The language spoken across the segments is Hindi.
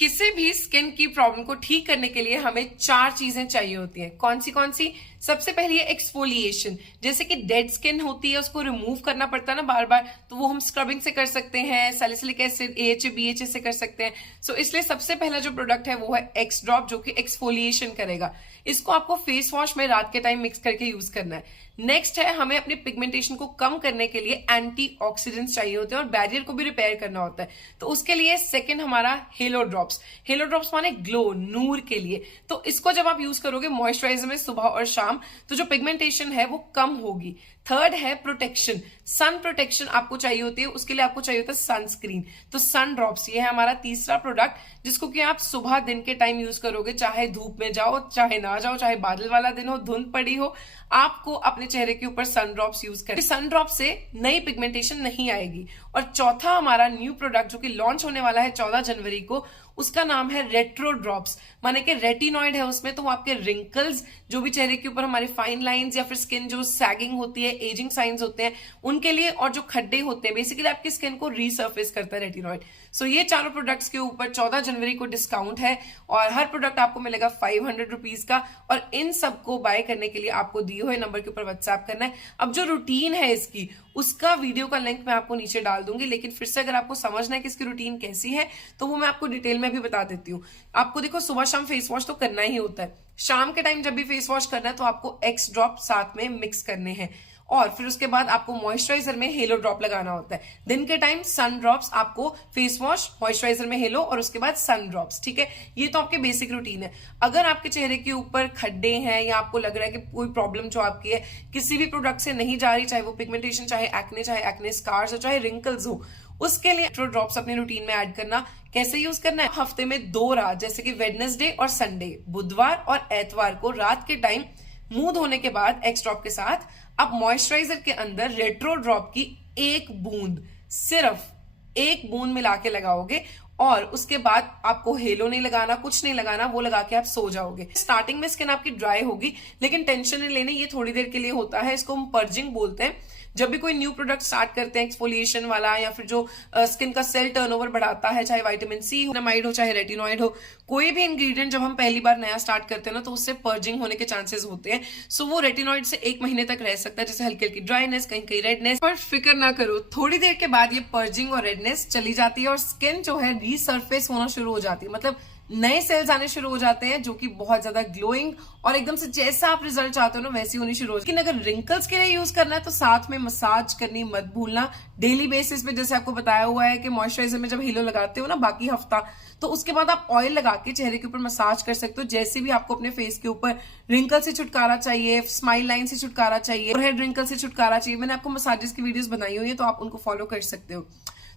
किसी भी स्किन की प्रॉब्लम को ठीक करने के लिए हमें 4 चीजें चाहिए होती हैं। कौन सी? सबसे पहली है एक्सफोलिएशन। जैसे कि डेड स्किन होती है, उसको रिमूव करना पड़ता है ना बार बार, तो वो हम स्क्रबिंग से कर सकते हैं, सैलिसिलिक एसिड AHA BHA से कर सकते हैं। सो इसलिए सबसे पहला जो प्रोडक्ट है वो है एक्स ड्रॉप, जो कि एक्सफोलिएशन करेगा। इसको आपको फेस वॉश में रात के टाइम मिक्स करके यूज करना है। नेक्स्ट है, हमें अपने पिगमेंटेशन को कम करने के लिए एंटीऑक्सीडेंट्स चाहिए होते हैं और बैरियर को भी रिपेयर करना होता है। तो उसके लिए सेकंड हमारा हेलो ड्रॉप्स। हेलो ड्रॉप्स माने ग्लो, नूर के लिए। तो इसको जब आप यूज करोगे मॉइस्चराइजर में सुबह और शाम, तो जो पिगमेंटेशन है वो कम होगी। थर्ड है प्रोटेक्शन। सन प्रोटेक्शन आपको चाहिए होती है, उसके लिए आपको चाहिए होता है सनस्क्रीन। तो सन ड्रॉप्स, ये है हमारा तीसरा प्रोडक्ट, जिसको कि आप सुबह दिन के टाइम यूज करोगे, चाहे धूप में जाओ चाहे ना जाओ, चाहे बादल वाला दिन हो, धुंध पड़ी हो, आपको अपने चेहरे के ऊपर सन ड्रॉप्स यूज करें। सन ड्रॉप से नई पिगमेंटेशन नहीं आएगी। और चौथा हमारा न्यू प्रोडक्ट जो कि लॉन्च होने वाला है 14 जनवरी को, उसका नाम है रेट्रो ड्रॉप्स। माने कि रेटिनॉइड है उसमें, तो वो आपके रिंकल्स, जो भी चेहरे के ऊपर हमारे फाइन लाइंस या फिर स्किन जो सैगिंग होती है, एजिंग साइंस होते हैं, उनके लिए, और जो खड्डे होते हैं, बेसिकली आपकी स्किन को रीसर्फेस करता है रेटिनॉइड। सो ये चारों प्रोडक्ट्स के ऊपर 14 जनवरी को डिस्काउंट है और हर प्रोडक्ट आपको मिलेगा 500 रुपीज का। और इन सबको बाय करने के लिए आपको दिए हुए नंबर के ऊपर व्हाट्सएप करना है। अब जो रूटीन है इसकी, उसका वीडियो का लिंक मैं आपको नीचे डाल दूंगी, लेकिन फिर से अगर आपको समझना है कि इसकी रूटीन कैसी है, तो वो मैं आपको डिटेल में भी बता देती हूँ। आपको देखो, सुबह शाम फेस वॉश तो करना ही होता है। शाम के टाइम जब भी फेस वॉश करना है तो आपको एक्स ड्रॉप साथ में मिक्स करने हैं, और फिर उसके बाद आपको मॉइस्चराइजर में हेलो ड्रॉप लगाना होता है। दिन के टाइम सन ड्रॉप्स, आपको फेस वॉश, मॉइस्चराइजर में हेलो, और उसके बाद सन ड्रॉप्स। ठीक है, ये तो आपके बेसिक रूटीन है। अगर आपके चेहरे के ऊपर खड्डे हैं या आपको लग रहा है कि कोई प्रॉब्लम जो आपकी है किसी भी प्रोडक्ट से नहीं जा रही, चाहे वो पिगमेंटेशन, चाहे एक्ने स्कार्स हो, चाहे रिंकल्स हो, उसके लिए रेट्रो ड्रॉप्स अपने रूटीन में ऐड करना। कैसे यूज करना है? हफ्ते में 2 रात, जैसे कि वेडनेसडे और संडे, बुधवार और एतवार को रात के टाइम मुंह धोने के बाद एक्स ड्रॉप के साथ आप मॉइस्चराइजर के अंदर रेट्रो ड्रॉप की 1 बूंद, सिर्फ 1 बूंद मिला के लगाओगे, और उसके बाद आपको हेलो नहीं लगाना, कुछ नहीं लगाना, वो लगा के आप सो जाओगे। स्टार्टिंग में स्किन आपकी ड्राई होगी, लेकिन टेंशन नहीं लेनी, ये थोड़ी देर के लिए होता है। इसको हम पर्जिंग बोलते हैं। जब भी कोई न्यू प्रोडक्ट स्टार्ट करते हैं, एक्सफोलिएशन वाला, या फिर जो स्किन का सेल टर्नओवर बढ़ाता है, चाहे विटामिन सी हो, नामाइड हो, चाहे रेटिनॉइड हो, कोई भी इंग्रेडिएंट जब हम पहली बार नया स्टार्ट करते हैं ना, तो उससे पर्जिंग होने के चांसेस होते हैं। सो वो रेटिनॉइड से 1 महीने तक रह सकता है, जैसे हल्की हल्की ड्राइनेस, कहीं कहीं रेडनेस। पर फिक्र ना करो, थोड़ी देर के बाद ये पर्जिंग और रेडनेस चली जाती है और स्किन जो है रीसर्फेस होना शुरू हो जाती है। मतलब नए सेल्स आने शुरू हो जाते हैं, जो कि बहुत ज्यादा ग्लोइंग और एकदम से जैसा आप रिजल्ट चाहते हो ना, वैसी होनी शुरू हो। लेकिन अगर रिंकल्स के लिए यूज करना है तो साथ में मसाज करनी मत भूलना डेली बेसिस पे। जैसे आपको बताया हुआ है कि मॉइस्चराइजर में जब हीलो लगाते हो ना बाकी हफ्ता, तो उसके बाद आप ऑयल लगा के चेहरे के ऊपर मसाज कर सकते हो। जैसे भी आपको अपने फेस के ऊपर रिंकल से छुटकारा चाहिए, स्माइल लाइन से छुटकारा चाहिए, हेड रिंकल से छुटकारा चाहिए, मैंने आपको मसाजेस की वीडियोस बनाई हुई है, तो आप उनको फॉलो कर सकते हो।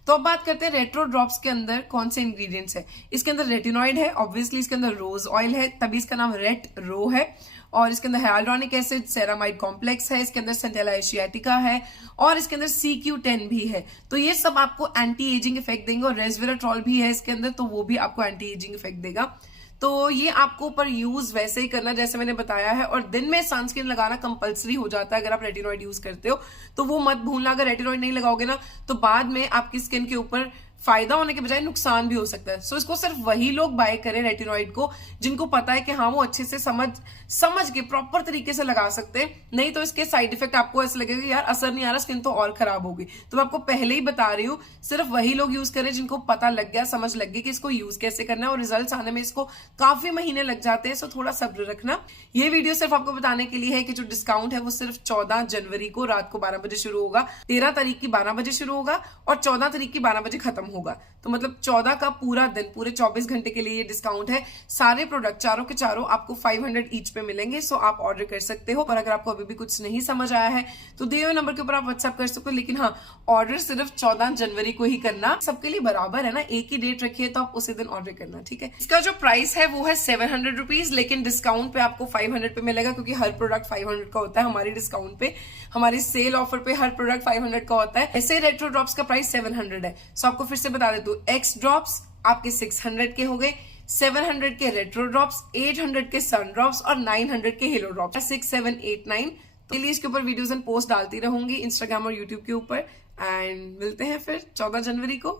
तो अब बात करते हैं रेट्रो ड्रॉप्स के अंदर कौन से इंग्रेडिएंट्स है। इसके अंदर रेटिनॉइड है, ऑब्वियसली इसके अंदर रोज ऑयल है, तभी इसका नाम रेट रो है, और इसके अंदर हाइलुरोनिक एसिड, सेरामाइड कॉम्प्लेक्स है, इसके अंदर सेंटेला एशियाटिका है, और इसके अंदर CQ10 भी है। तो ये सब आपको एंटी एजिंग इफेक्ट देंगे, और रेसवेराट्रॉल भी है इसके अंदर, तो वो भी आपको एंटी एजिंग इफेक्ट देगा। तो ये आपको पर यूज वैसे ही करना जैसे मैंने बताया है। और दिन में सनस्क्रीन लगाना कंपलसरी हो जाता है अगर आप रेटिनॉइड यूज करते हो, तो वो मत भूलना। अगर रेटिनॉइड नहीं लगाओगे ना, तो बाद में आपकी स्किन के ऊपर फायदा होने के बजाय नुकसान भी हो सकता है। सो इसको सिर्फ वही लोग बाय करें रेटिनॉइड को जिनको पता है कि हाँ वो अच्छे से समझ के प्रॉपर तरीके से लगा सकते हैं। नहीं तो इसके साइड इफेक्ट आपको ऐसे लगेगा यार असर नहीं आ रहा, स्किन तो और खराब होगी। तो मैं आपको पहले ही बता रही हूँ, सिर्फ वही लोग यूज करें जिनको पता लग गया, समझ लग गई कि इसको यूज कैसे करना है, और रिजल्ट आने में इसको काफी महीने लग जाते हैं। सो थोड़ा सब्र रखना। ये वीडियो सिर्फ आपको बताने के लिए है कि जो डिस्काउंट है वो सिर्फ 14 जनवरी को रात को 12 बजे शुरू होगा, 13 तारीख की 12 बजे शुरू होगा, और 14 तारीख की 12 बजे खत्म होगा। तो मतलब 14 का पूरा दिन, पूरे 24 घंटे के लिए ये डिस्काउंट है। सारे प्रोडक्ट चारों के चारों आपको 500 ईच पे मिलेंगे। सो आप ऑर्डर कर सकते हो। और अगर आपको अभी भी कुछ नहीं समझ आया है तो दिए हुए नंबर के ऊपर आप व्हाट्सएप कर सकते हो। लेकिन हाँ, ऑर्डर सिर्फ 14 जनवरी को ही करना। सबके लिए बराबर है ना, एक ही डेट रखिए तो आप उसी दिन ऑर्डर करना, ठीक है। इसका जो प्राइस है वो है 700 रुपीज, लेकिन डिस्काउंट पे आपको 500 पे मिलेगा, क्योंकि हर प्रोडक्ट 500 का होता है हमारी डिस्काउंट पे। हमारी सेल ऑफर पे हर प्रोडक्ट 500 का होता है। ऐसे रेट्रो ड्रॉप्स का प्राइस 700 है। सो आपको फिर से बता देती हूँ, एक्स ड्रॉप्स आपके 600 के हो गए, 700 के रेट्रो ड्रॉप्स, 800 के सन ड्रॉप्स, और 900 के हेलो ड्रॉप्स। 6, 7, 8, 9 तो लिए इसके ऊपर वीडियोस एंड पोस्ट डालती रहूंगी इंस्टाग्राम और यूट्यूब के ऊपर। एंड मिलते हैं फिर 14 जनवरी को।